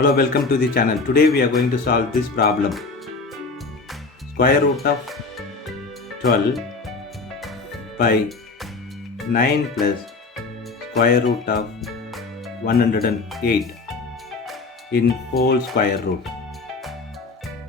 Hello, welcome to the channel. Today we are going to solve this problem. Square root of 12 by 9 plus square root of 108 in whole square root.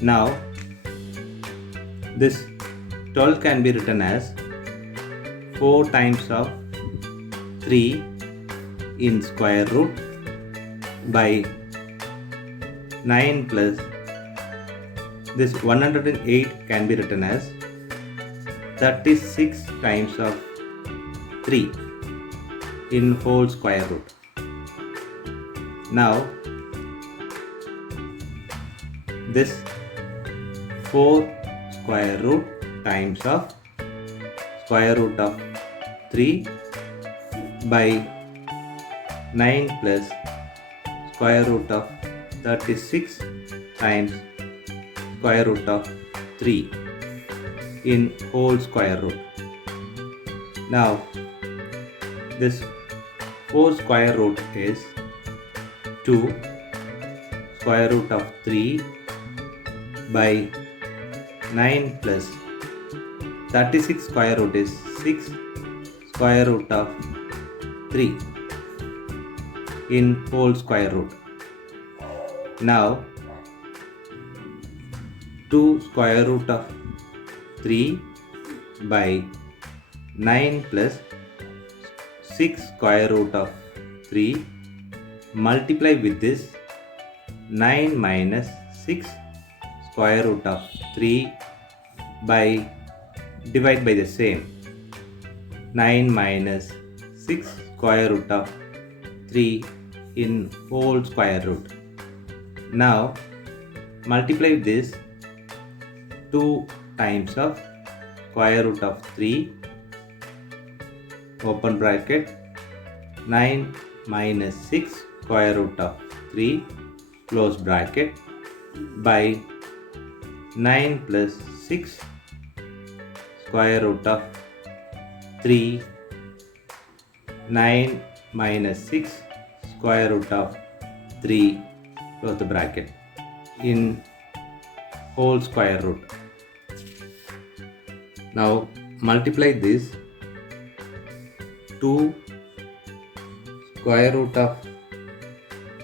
Now this 12 can be written as 4 times of 3 in square root by 9 plus this 108 can be written as 36 times of 3 in whole square root. Now this 4 square root times of square root of 3 by 9 plus square root of 36 times square root of 3 in whole square root. Now this 4 square root is 2 square root of 3 by 9 plus 36 square root is 6 square root of 3 in whole square root. Now 2 square root of 3 by 9 plus 6 square root of 3 multiply with this 9 minus 6 square root of 3 by divide by the same 9 minus 6 square root of 3 in whole square root. Now multiply this 2 times of square root of 3 open bracket 9 minus 6 square root of 3 close bracket by 9 plus 6 square root of 3 9 minus 6 square root of 3 close the bracket in whole square root. Now multiply this 2 square root of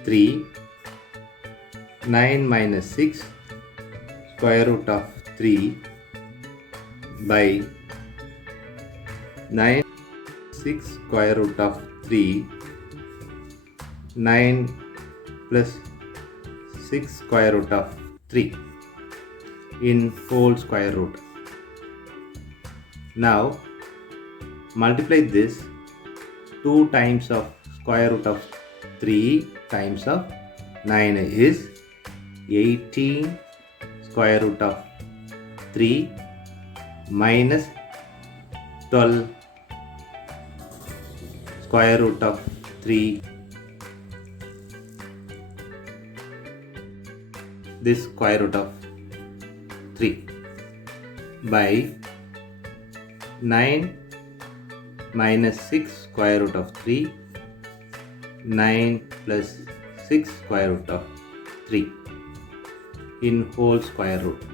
3 9 minus 6 square root of 3 by 9 6 square root of 3 9 plus 6 square root of 3 in whole square root. Now multiply this 2 times of square root of 3 times of 9 is 18 square root of 3 minus 12 square root of 3 this square root of 3 by 9 minus 6 square root of 3 9 plus 6 square root of 3 in whole square root.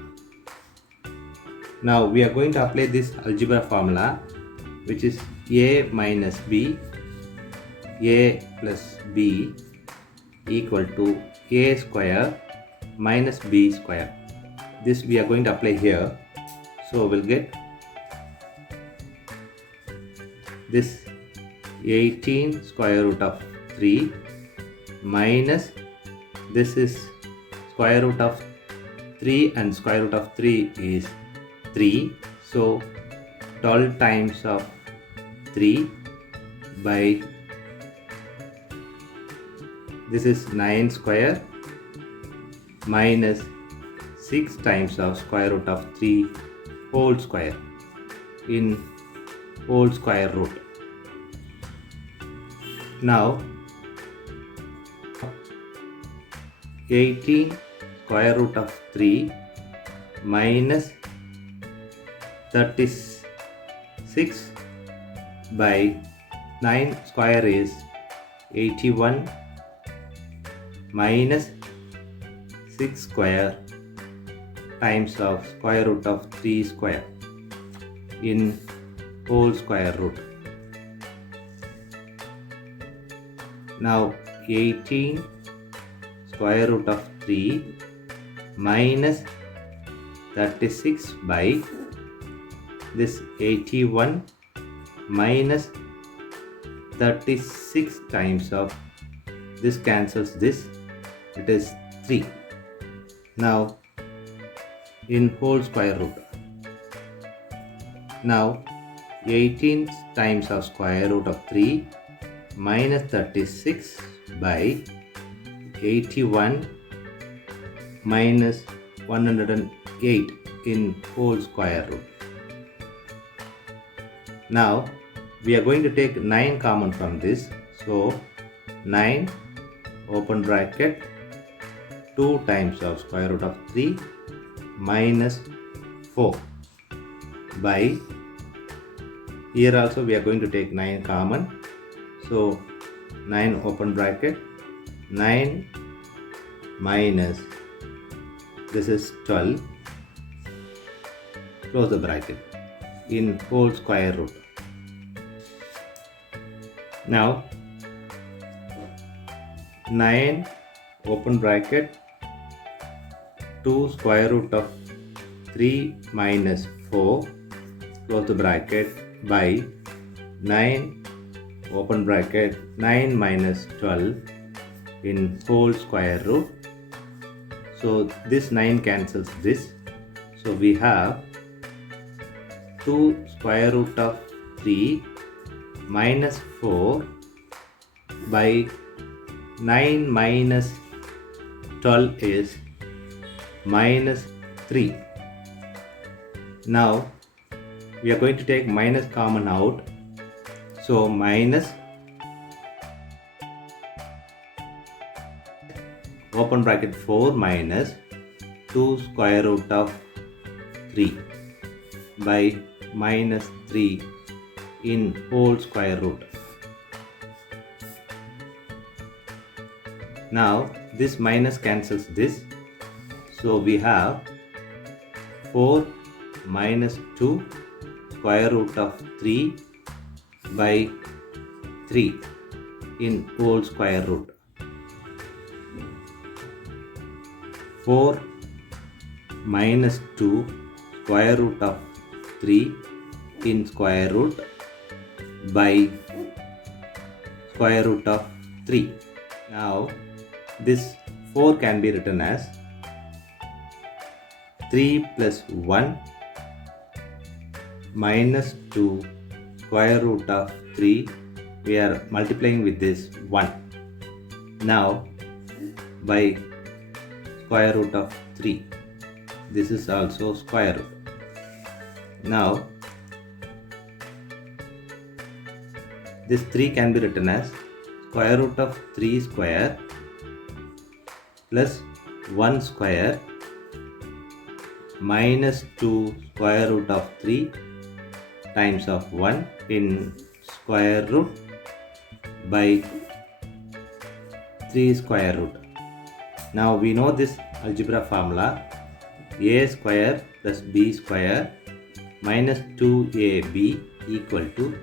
Now we are going to apply this algebra formula, which is a minus b a plus b equal to a square minus b square. This we are going to apply here. So we'll get this 18 square root of 3 minus this is square root of 3 and square root of 3 is 3. So 12 times of 3 by this is 9 square minus 6 times of square root of 3 whole square in whole square root. Now 18 square root of 3 minus 36 by 9 square is 81 minus 6 square times of square root of 3 square in whole square root. Now 18 square root of 3 minus 36 by this 81 minus 36 times of this cancels this, it is 3. Now in whole square root. Now 18 times of square root of 3 minus 36 by 81 minus 108 in whole square root. Now we are going to take 9 common from this. So 9 open bracket 2 times of square root of 3 minus 4 by, here also we are going to take 9 common. So 9 open bracket 9 minus, this is 12, close the bracket, in whole square root. Now 9 open bracket 2 square root of 3 minus 4, close the bracket, by 9 open bracket 9 minus 12 in whole square root. So this 9 cancels this. So we have 2 square root of 3 minus 4 by 9 minus 12 is minus 3. Now we are going to take minus common out. So minus open bracket 4 minus 2 square root of 3 by minus 3 in whole square root. Now this minus cancels this. So we have 4 minus 2 square root of 3 by 3 in whole square root. 4 minus 2 square root of 3 in square root by square root of 3. Now this 4 can be written as 3 plus 1 minus 2 square root of 3, we are multiplying with this 1. Now by square root of 3, this is also square root. Now this 3 can be written as square root of 3 square plus 1 square minus 2 square root of 3 times of 1 in square root by 3 square root. Now we know this algebra formula: a square plus b square minus 2ab equal to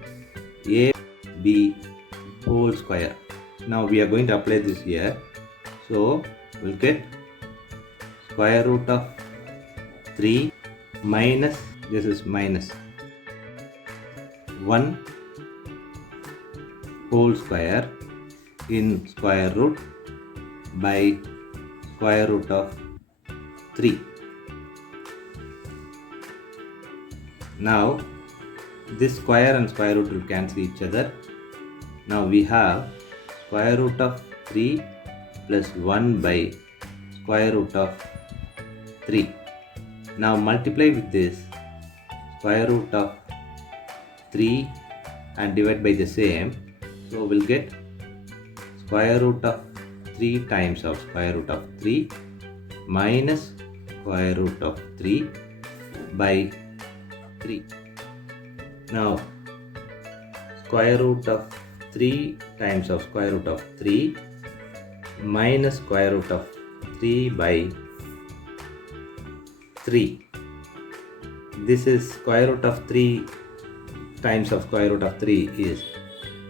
ab whole square. Now we are going to apply this here. So we'll get square root of 3 minus, this is minus 1 whole square in square root by square root of 3. Now this square and square root will cancel each other. Now we have square root of 3 plus 1 by square root of 3. Now multiply with this square root of 3 and divide by the same. So we'll get square root of 3 times of square root of 3 minus square root of 3 by 3. Now square root of 3 times of square root of 3 minus square root of 3 by 3. This is square root of 3 times of square root of 3 is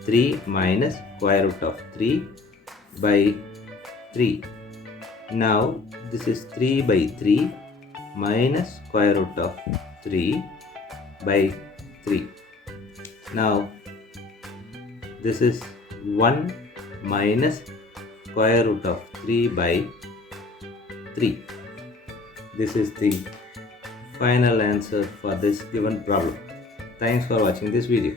3 minus square root of 3 by 3. Now this is 3 by 3 minus square root of 3 by 3. Now this is 1 minus square root of 3 by 3. This is the final answer for this given problem. Thanks for watching this video.